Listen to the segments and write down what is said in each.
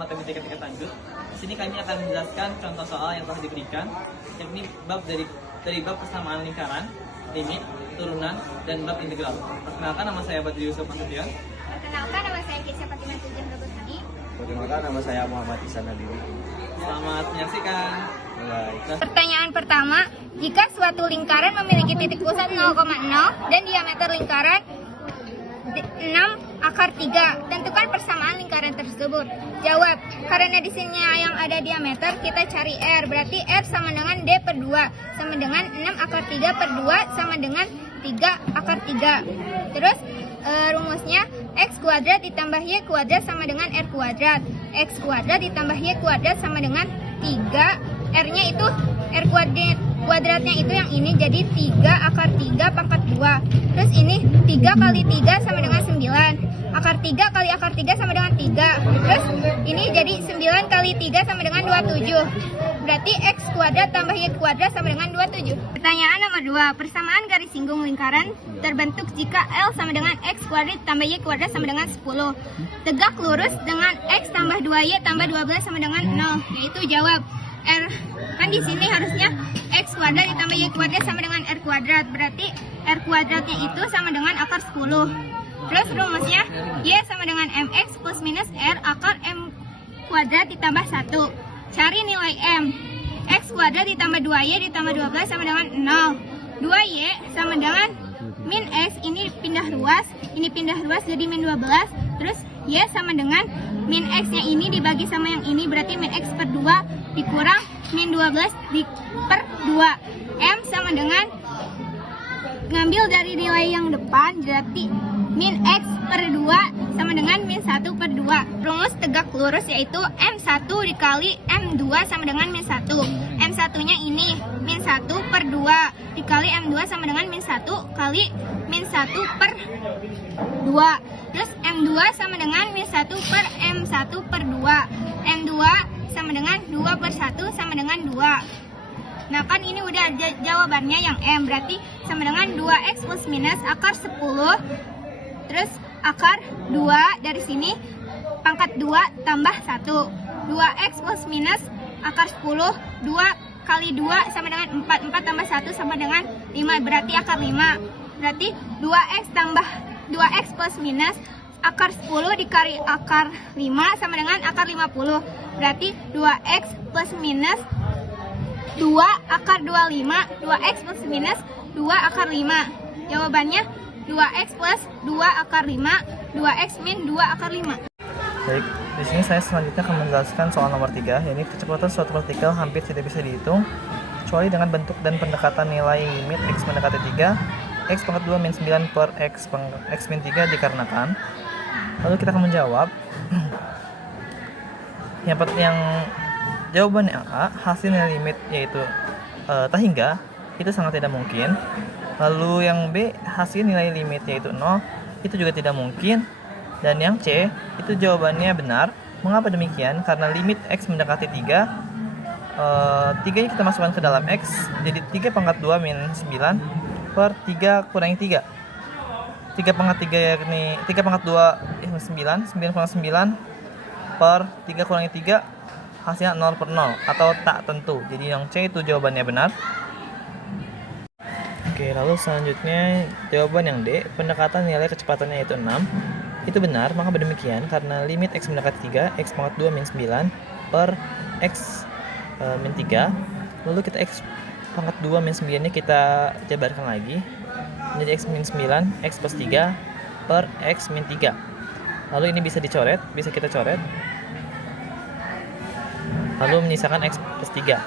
matematika tingkat lanjut. Di sini kami akan menjelaskan contoh soal yang telah diberikan, yakni bab dari bab persamaan lingkaran, limit, turunan, dan bab integral. Perkenalkan, nama saya Badri Yusuf Nasution. Perkenalkan, nama saya Keisha Fatimah Tujah Rabutani. Perkenalkan, nama saya Muhammad Ihsan Nadiri. Selamat menyaksikan. Mulai. Pertanyaan pertama, jika suatu lingkaran memiliki titik pusat 0,0 dan diameter lingkaran 6/3, tentukan persamaan lingkaran tersebut. Jawab, karena di sini yang ada diameter, kita cari R. Berarti R sama dengan D per 2, sama dengan 6/3 per 2, sama dengan 3/3. Terus rumusnya X kuadrat ditambah Y kuadrat sama dengan R kuadrat. X kuadrat ditambah Y kuadrat sama dengan 3. R-nya itu, R kuadratnya itu yang ini, jadi 3/3 pangkat 2. Terus ini 3 kali 3 sama dengan 9. Akar 3 kali akar 3 sama dengan 3. Terus ini jadi 9 kali 3 sama dengan 27. Berarti X kuadrat tambah Y kuadrat sama dengan 27. Pertanyaan nomor 2. Persamaan garis singgung lingkaran terbentuk jika L sama dengan X kuadrat tambah Y kuadrat sama dengan 10. Tegak lurus dengan X tambah 2Y tambah 12 sama dengan 0. Yaitu jawab R. Kan di sini harusnya X kuadrat ditambah Y kuadrat sama dengan R kuadrat. Berarti R kuadratnya itu sama dengan akar 10. Terus rumusnya Y sama dengan MX plus minus R akar M kuadrat ditambah 1. Cari nilai M. X kuadrat ditambah 2Y ditambah 12 sama dengan 0. 2Y sama dengan min X, ini pindah ruas jadi min 12. Terus Y sama dengan min X-nya ini dibagi sama yang ini, berarti min X per 2 dikurang min 12 per 2. M sama dengan, ngambil dari nilai yang depan, berarti min X per 2 sama dengan min 1 per 2. Rumus tegak lurus yaitu M1 dikali M2 sama dengan min 1. M1 nya ini min 1 per 2 dikali M2 sama dengan min 1 kali min 1 per 2. Terus M2 sama dengan min 1 per M1 per 2. M2 sama dengan 2 per 1 sama dengan 2. Nah kan ini udah jawabannya yang M, berarti sama dengan 2X plus minus akar 10. Terus akar 2 dari sini pangkat 2 tambah 1. 2X plus minus akar 10, 2 kali 2 sama dengan 4. 4 tambah 1 sama dengan 5, berarti akar 5. Berarti 2X tambah 2X plus minus akar 10 dikali akar 5 sama dengan akar 50. Berarti 2X plus minus 2 akar 25. 2X plus minus 2 akar 5. Jawabannya 2X plus 2 akar 5, 2X min 2 akar 5. Baik, di sini saya selanjutnya akan menjelaskan soal nomor 3. Ini kecepatan suatu partikel hampir tidak bisa dihitung kecuali dengan bentuk dan pendekatan nilai limit X mendekati 3, X pangkat 2 min 9 per X min 3 dikarenakan. Lalu kita akan menjawab. yang jawaban yang A, hasil nilai limit yaitu tak hingga, itu sangat tidak mungkin. Lalu yang B, hasil nilai limit yaitu 0, itu juga tidak mungkin. Dan yang C, itu jawabannya benar. Mengapa demikian? Karena limit X mendekati 3, 3 nya kita masukkan ke dalam X, jadi 3 pangkat 2 min 9 per 3 kurangi 3. 3 pangkat 3 yakni 3 pangkat 2 yang 9, 9 pangkat 9 per 3 kurangi 3, hasilnya 0 per 0 atau tak tentu. Jadi yang C itu jawabannya benar. Oke, lalu selanjutnya jawaban yang D, pendekatan nilai kecepatannya yaitu 6. Itu benar, maka demikian karena limit X mendekati 3, X pangkat 2 min 9 per X min 3. Lalu kita X pangkat 2 min 9 nya kita jabarkan lagi menjadi X min 9, X plus 3 per X min 3. Lalu ini bisa dicoret, bisa kita coret. Lalu menyisakan X plus 3.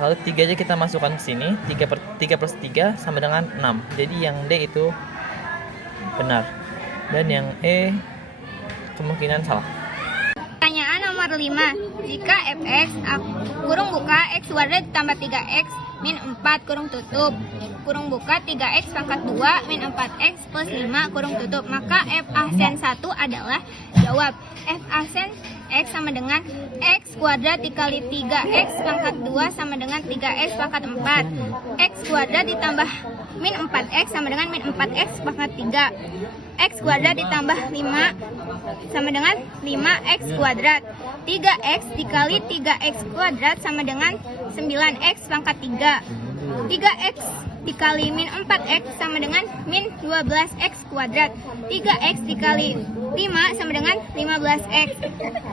Lalu 3 aja kita masukkan ke sini, 3 plus 3 sama dengan 6. Jadi yang D itu benar. Dan yang E kemungkinan salah. Pertanyaan nomor 5. Jika fx kurung buka X kuadrat ditambah 3X min 4 kurung tutup, kurung buka 3X pangkat 2 min 4X plus 5 kurung tutup, maka f aksen 1 adalah, jawab, f aksen X sama dengan X kuadrat dikali 3X pangkat 2 sama dengan 3X pangkat 4. X kuadrat ditambah min 4x sama dengan min 4x pangkat 3. X kuadrat ditambah 5 sama dengan 5x kuadrat. 3x dikali 3x kuadrat sama dengan 9x pangkat 3. 3x dikali min 4x sama dengan min 12x kuadrat. 3x dikali 5 sama dengan 15x.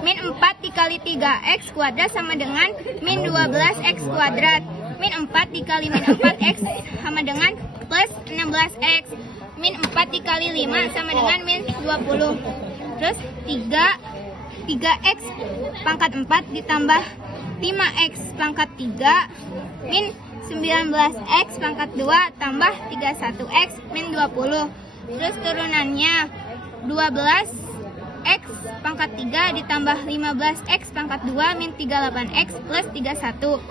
Min 4 dikali 3x kuadrat sama dengan min 12x kuadrat. Min 4 dikali min 4x sama dengan plus 16x. Min 4 dikali 5 sama dengan min 20. Terus 3x pangkat 4 ditambah 5x pangkat 3 min 19x pangkat 2 tambah 31x min 20. Terus turunannya 12x pangkat 3 ditambah 15x pangkat 2 min 38x plus 31.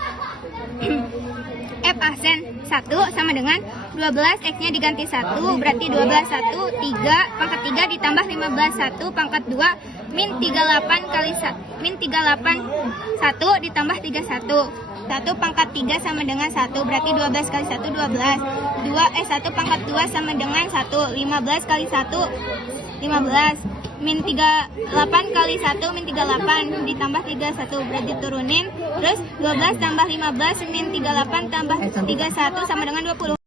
F aksen 1 sama dengan 12x nya diganti 1 berarti 12 1 3 pangkat 3 ditambah 15 1 pangkat 2 min 38 kali 1 min 38 1 ditambah 31. 1 pangkat 3 sama dengan 1 berarti 12 kali 1 12. 1 pangkat 2 sama dengan 1 15 kali 1 15. Min 38 kali 1 min 38 ditambah 31 berarti turunin. Terus 12 tambah 15 min 38 tambah 31 sama dengan 20.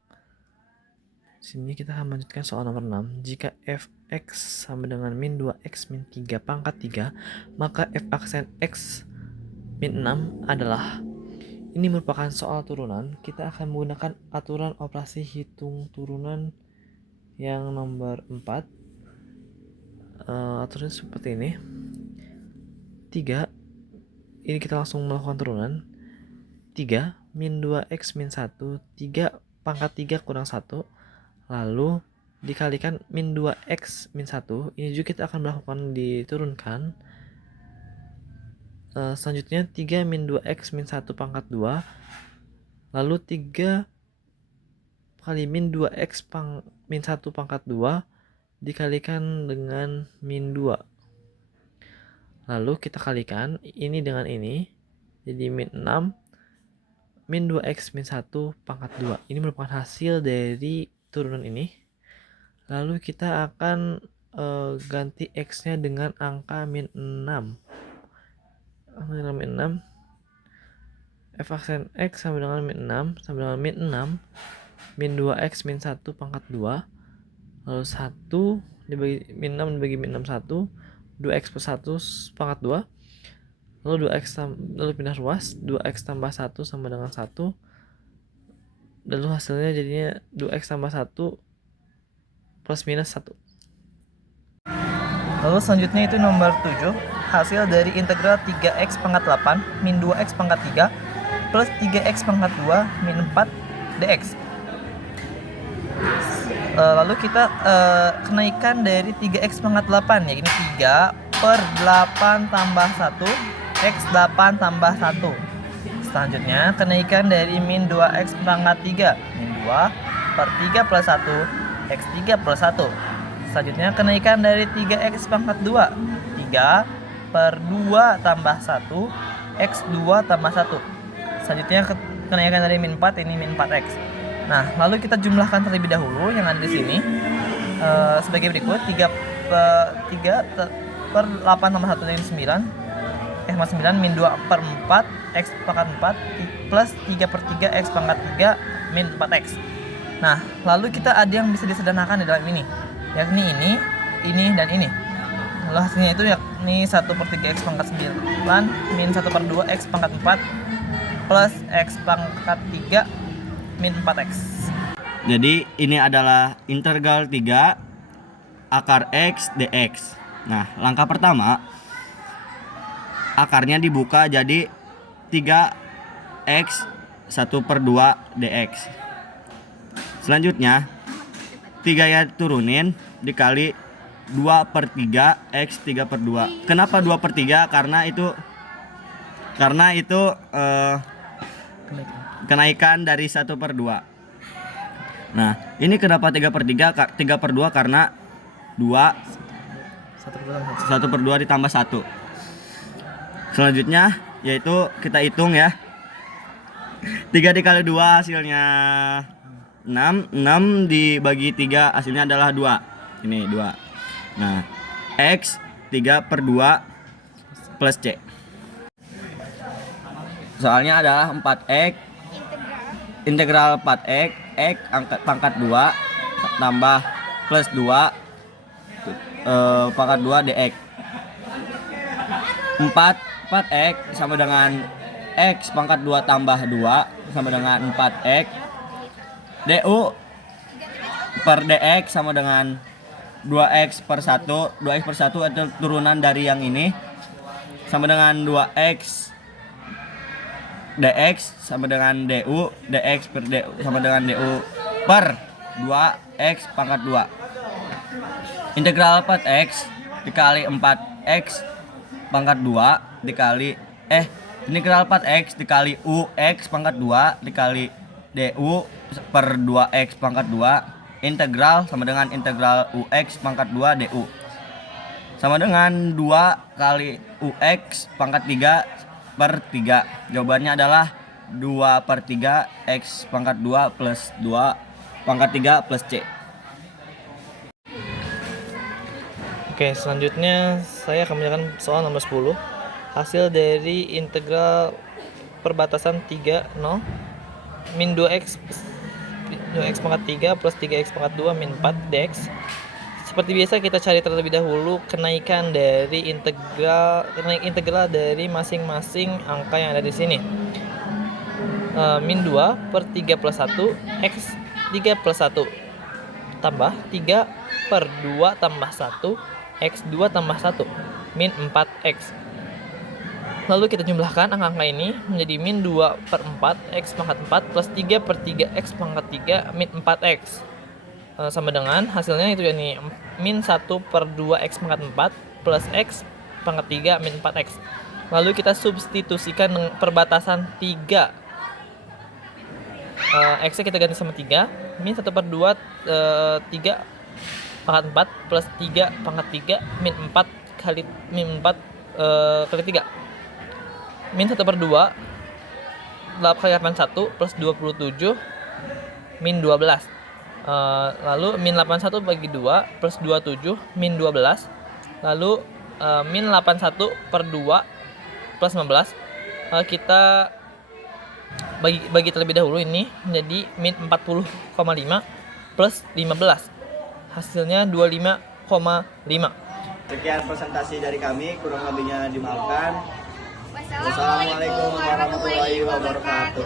Sini kita akan melanjutkan soal nomor 6. Jika fx sama dengan min 2x min 3 pangkat 3, maka f aksen x min 6 adalah. Ini merupakan soal turunan. Kita akan menggunakan aturan operasi hitung turunan yang nomor 4. Aturan seperti ini. 3. Ini kita langsung melakukan turunan. 3 min 2x min 1, 3 pangkat 3 kurang 1, lalu dikalikan min 2x min 1. Ini juga kita akan melakukan diturunkan. Selanjutnya 3 min 2x min 1 pangkat 2, lalu 3 kali min 2x min 1 pangkat 2 dikalikan dengan min 2. Lalu kita kalikan ini dengan ini, jadi min 6 min 2x min 1 pangkat 2. Ini merupakan hasil dari turunan ini. Lalu kita akan ganti x nya dengan angka min 6. Min 6, f aksen x sama dengan min 6 sama dengan min 6 min 2x min 1 pangkat 2, lalu 1 dibagi min 6 dibagi min 6 1, 2x plus 1 pangkat 2, lalu 2x lalu pindah ruas, 2x tambah 1 sama dengan 1, lalu hasilnya jadinya 2x tambah 1 plus minus 1. Lalu selanjutnya itu nomor 7, hasil dari integral 3x pangkat 8 min 2x pangkat 3 plus 3x pangkat 2 min 4 dx. Lalu kita kenaikan dari 3x pangkat 8, ya ini 3 per 8 tambah 1 x 8 tambah 1. Selanjutnya kenaikan dari min 2x pangkat 3 min 2 per 3 plus 1 x 3 plus 1. Selanjutnya kenaikan dari 3x pangkat 2 3 per 2 tambah 1 x 2 tambah 1. Selanjutnya kenaikan dari min 4, ini min 4x. Nah, lalu kita jumlahkan terlebih dahulu yang ada di sini sebagai berikut. 3 per 8 tambah 1 dari 9 x plus 9 min 2 per 4 x pangkat 4 plus 3 per 3 x pangkat 3 min 4x. Nah, lalu kita ada yang bisa disederhanakan di dalam ini, yakni ini, dan ini. Lalu hasilnya itu yakni 1 per 3 x pangkat 9 min 1 per 2 x pangkat 4 plus x pangkat 3 min 4x. Jadi ini adalah integral 3 akar x dx. Nah, langkah pertama, akarnya dibuka jadi 3x 1 per 2 dx. Selanjutnya 3 ya turunin dikali 2 per 3 x 3 per 2. Kenapa 2 per 3? Karena itu kenaikan dari 1 per 2. Nah, ini kenapa 3 per 3? 3 per 2 karena 2 1 per 2 ditambah 1. Selanjutnya yaitu kita hitung ya, 3 dikali 2 hasilnya 6 dibagi 3 hasilnya adalah 2. Ini 2. Nah, X 3/2 plus C. Soalnya adalah 4X integral 4X X pangkat 2 tambah plus 2 pangkat 2 dx. 4X sama dengan X pangkat 2 tambah 2 sama dengan 4X. du per dx sama dengan 2x per 1. 2x per 1 itu turunan dari yang ini, sama dengan 2x dx sama dengan du. Dx per du sama dengan du per 2x pangkat 2. Integral 4x dikali 4x pangkat 2 dikali integral 4x dikali ux pangkat 2 dikali du per 2x pangkat 2 integral sama dengan integral ux pangkat 2 du sama dengan 2 kali ux pangkat 3 per 3. Jawabannya adalah 2/3 x pangkat 2 plus 2 pangkat 3 plus c. Oke, selanjutnya saya akan mengerjakan soal nomor 10. Hasil dari integral perbatasan 3, 0, min 2x pangkat 3 plus 3x pangkat 2 min 4 dx. Seperti biasa kita cari terlebih dahulu kenaikan dari integral dari masing-masing angka yang ada di sini. Min 2 per 3 plus 1 x 3 plus 1 tambah 3 per 2 tambah 1 x2 tambah 1 min 4x. Lalu kita jumlahkan angka-angka ini menjadi min 2 per 4 x pangkat 4 plus 3 per 3 x pangkat 3 min 4x. Sama dengan hasilnya itu yakni min 1 per 2 x pangkat 4 plus x pangkat 3 min 4x. Lalu kita substitusikan dengan perbatasan 3. X nya kita ganti sama 3. Min 1 per 2 3 pangkat 4 plus 3 pangkat 3 min 4 kali 3. Min 1 per 2 8 kali 81 plus 27 min 12. Lalu min 81 bagi 2 plus 27 min 12. Lalu min 81 per 2 plus 15. Kita bagi terlebih dahulu ini menjadi min 40,5 plus 15. Hasilnya 25,5. Sekian presentasi dari kami, kurang lebihnya dimaafkan. Wassalamualaikum warahmatullahi wabarakatuh.